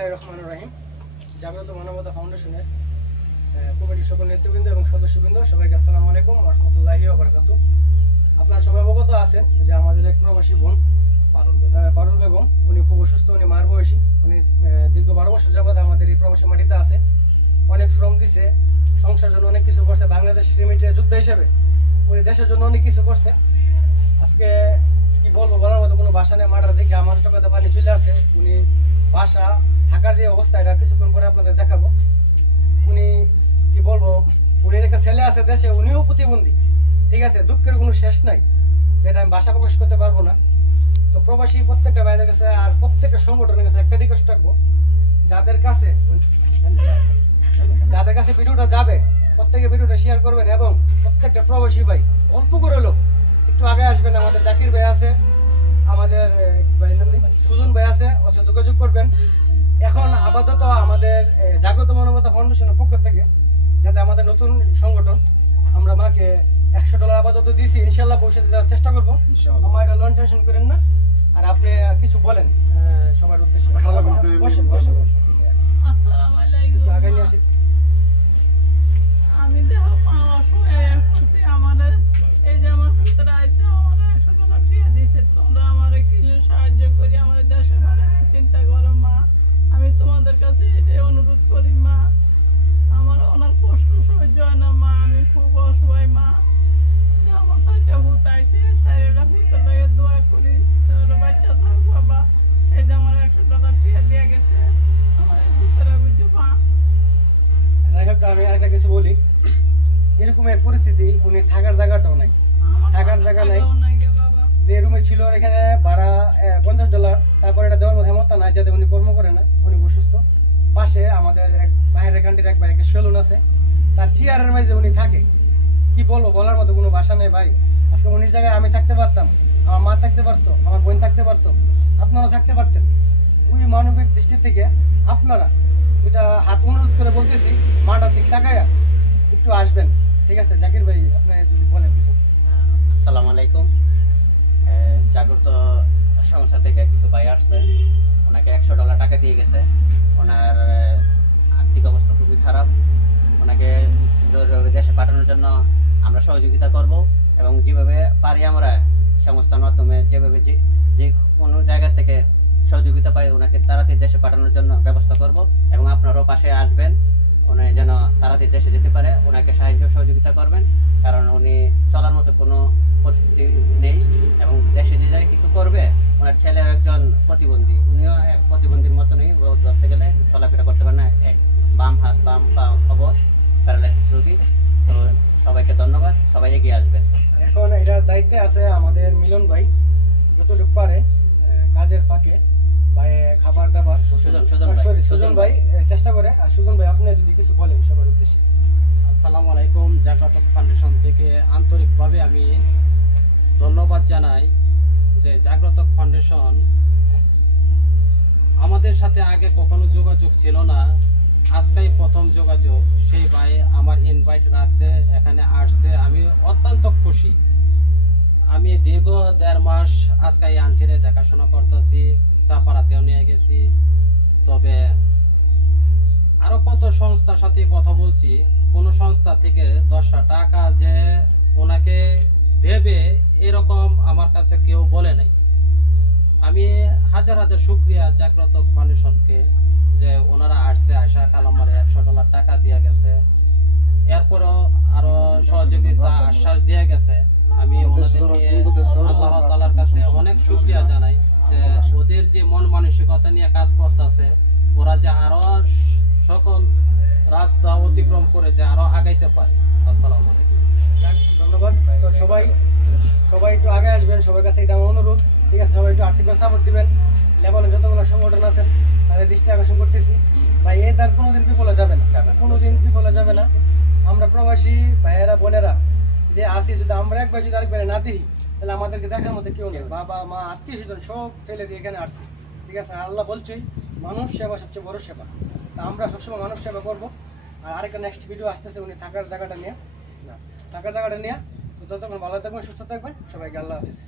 বিসমিল্লাহির রহমানির রহিম। জাগ্রত মানবতা ফাউন্ডেশনের কমিটির সকল নেতৃবৃন্দ এবং সদস্যবৃন্দ সবাইকে আসসালামু আলাইকুম ওয়া রাহমাতুল্লাহি ওয়া বারাকাতুহু। আপনারা সবাই অবগত আছেন যে আমাদের এক প্রবাসী বোন পারুল বেগম, উনি খুব অসুস্থ, উনি মার বয়সী, উনি দীর্ঘ 12 বছর যাবত আমাদের এই প্রবাসী মাটিতে আছে। অনেক শ্রম দিছে, সংসার জন্য অনেক কিছু করছে। বাংলাদেশ লিমিটেড যুদ্ধ হিসেবে উনি দেশের জন্য অনেক কিছু করছে। আজকে কি বলবো, বলার মতো কোনো ভাষা নেই। মাটার দিকে আমার চোখে পানি চলে আসছে। উনি বাসা থাকার যে অবস্থা, এটা কিছুক্ষণ পরে আপনাদের দেখাবো। উনি কি বলবো, উনির একটা ছেলে আছে দেশে, উনিও প্রতিবন্ধী, ঠিক আছে। দুঃখের কোনো শেষ নাই, যেটা আমি ভাষা প্রকাশ করতে পারবো না। তো প্রবাসী প্রত্যেকটা ভাইদের কাছে আর প্রত্যেকটা সংগঠনের কাছে একটা রিকোয়েস্ট রাখবো, যাদের কাছে ভিডিওটা যাবে প্রত্যেকে ভিডিওটা শেয়ার করবেন এবং প্রত্যেকটা প্রবাসী ভাই অল্প করে হলো একটু আগে আসবেন। আমাদের জাকির ভাই আছে, আমাদের সুজন ভাই আছে, ওর সাথে যোগাযোগ করবেন। এখন আপাতত আমাদের জাগ্রত মানবতা ফাউন্ডেশনের পক্ষ থেকে যাতে আমাদের নতুন সংগঠন, আমরা মাকে $100 আপাতত দিয়েছি, ইনশাল্লাহ ভবিষ্যতে দেওয়ার চেষ্টা করবো। আমার এটা নন টেনশন করেন না। আর আপনি কিছু বলেন সবার উদ্দেশ্যে। আসসালামু আলাইকুম। আগে নিয়ে আসি। আমি দেখো অসহায় আমাদের এই যে আমার পুত্র আছে, আমার $100 দিয়ে দিয়েছে। তোমরা আমার কিছু সাহায্য করি, আমাদের দেশে চিন্তা করো মা। আমি তোমাদের কাছে এটাই অনুরোধ করি মা, আমার ওনার কষ্ট সহ্য হয় না মা। আমি খুব অসহায় মা। আমার 4টা ভূত আছে, 4টা ভূতের লাগে দোয়া করি, তোর বাচ্চা থাক বাবা। এই যে আমার $100 দিয়ে গেছে, আমার এই ভূতেরা বুঝছো মা। যাই হোক, আমি একটা কিছু বলি। এরকম এক পরিস্থিতি, উনি থাকার জায়গাটাও নাই, থাকার জায়গা নাই। যে রুমে ছিল এখানে ভাড়া $50, তারপরে এটা দেওয়ার মধ্যে মতো নাই, যাতে উনি কর্ম করে না, উনি অসুস্থ। পাশে আমাদের এক বাইরের কান্ট্রির এক ভাই, একটা সেলুন আছে, তার চেয়ারের মাঝে উনি থাকে। কি বলবো, বলার মতো কোনো ভাষা নেই ভাই। আজকে উনির জায়গায় আমি থাকতে পারতাম, আমার মা থাকতে পারতো, আমার বোন থাকতে পারতো, আপনারা থাকতে পারতেন। ওই মানবিক দৃষ্টি থেকে আপনারা এটা হাত অনুরোধ করে বলতেছি, মাটার দিক তাকায়া একটু আসবেন, ঠিক আছে। জাকির ভাই, আপনি যদি বলেন কিছু। আসসালামু আলাইকুম। জাগ্রত সংস্থা থেকে কিছু ভাই আসছে, ওনাকে $100 টাকা দিয়ে গেছে। ওনার আর্থিক অবস্থা খুবই খারাপ। ওনাকে জরুরি দেশে পাঠানোর জন্য আমরা সহযোগিতা করব এবং যেভাবে পারি আমরা সংস্থার মাধ্যমে যেভাবে যে কোনো জায়গা থেকে সহযোগিতা পাই, ওনাকে তাড়াতাড়ি দেশে পাঠানোর জন্য ব্যবস্থা করব এবং আপনারাও পাশে আসবেন, উনি যেন তাড়াতাড়ি দেশে যেতে পারে। ওনাকে সাহায্য সহযোগিতা করবেন, কারণ উনি চলার মতো কোনো পরিস্থিতি নেই এবং দেশে যে যায় কিছু করবে। ওনার ছেলেও একজন প্রতিবন্ধী, উনিও প্রতিবন্ধীর মতনই, ধরতে গেলে চলাফেরা করতে পারে না, এক বাম হাত বাম পা অবশ, প্যারালাইসিস রোগী। তো সবাইকে ধন্যবাদ, সবাই এগিয়ে আসবেন। এখন এটার দায়িত্বে আছে আমাদের মিলন ভাই, যতটুকু পারে কাজের ফাঁকে ভাই খাবার দাবার সুজন ভাই চেষ্টা করে। আর সুজন ভাই, আপনি যদি কিছু বলেন সবার উদ্দেশ্যে। আসসালামু আলাইকুম। জাগ্রত ফাউন্ডেশন থেকে আন্তরিকভাবে আমি ধন্যবাদ জানাই যে জাগ্রত ফাউন্ডেশন আমাদের সাথে আগে কখনো যোগাযোগ ছিল না, আজকেই প্রথম যোগাযোগ। সেই ভাই আমার ইনভাইট রাখছে, এখানে আসছে, আমি অত্যন্ত খুশি। আমি দীর্ঘ 1.5 মাস আজকে এই আন্টিরে দেখাশোনা করতেছি, সাফারাতেও নিয়ে গেছি। তবে আরো কত সংস্থার সাথে কথা বলছি, কোন সংস্থা থেকে 10টা টাকা যে ওনাকে দেবে এরকম আমার কাছে কেউ বলে নাই। আমি হাজার হাজার শুকরিয়া জাগ্রত ফাউন্ডেশনকে যে ওনারা আসছে, আয়সা কাল আমার $100 টাকা দিয়ে গেছে, এরপরও আরো সহযোগিতা আশ্বাস দিয়ে গেছে। আমি ওনাদের নিয়ে আল্লাহ তাআলার কাছে অনেক শুকরিয়া জানাই যে ওদের যে মন মানসিকতা নিয়ে কাজ করতেছে, ওরা যে আরো সকল রাস্তা অতিক্রম করে যে আরো আগাইতে পারে। আসসালামু আলাইকুম। ধন্যবাদ। তো সবাই একটু আগে আসবেন, সবার কাছে এটা আমার অনুরোধ, ঠিক আছে। সবাই একটু আর্থিক সাপোর্ট দিবেন। লেবাননে যতগুলো সংগঠন আছেন তাদের দৃষ্টি আকর্ষণ করতেছি ভাই, এর দ্বার কোনোদিন বিফলে যাবে না, কোনোদিন বিফলে যাবে না। আমরা প্রবাসী ভাইয়েরা বোনেরা যে আসি, যদি আমরা একবার যদি আরেকবার না দিই, তাহলে আমাদেরকে দেখার মতো কেউ নেই। বাবা মা আত্মীয় স্বজন সব ফেলে দিয়ে এখানে আসছি, ঠিক আছে। আল্লাহ বলছেই মানুষ সেবা সবচেয়ে বড় সেবা। তা আমরা সবসময় মানুষ সেবা করবো। আর আরেকটা নেক্সট ভিডিও আসতেছে, উনি থাকার জায়গাটা নিয়ে, তো ততক্ষণ ভালো থাকবেন, সুস্থ থাকবেন। সবাইকে আল্লাহ হাফিজ।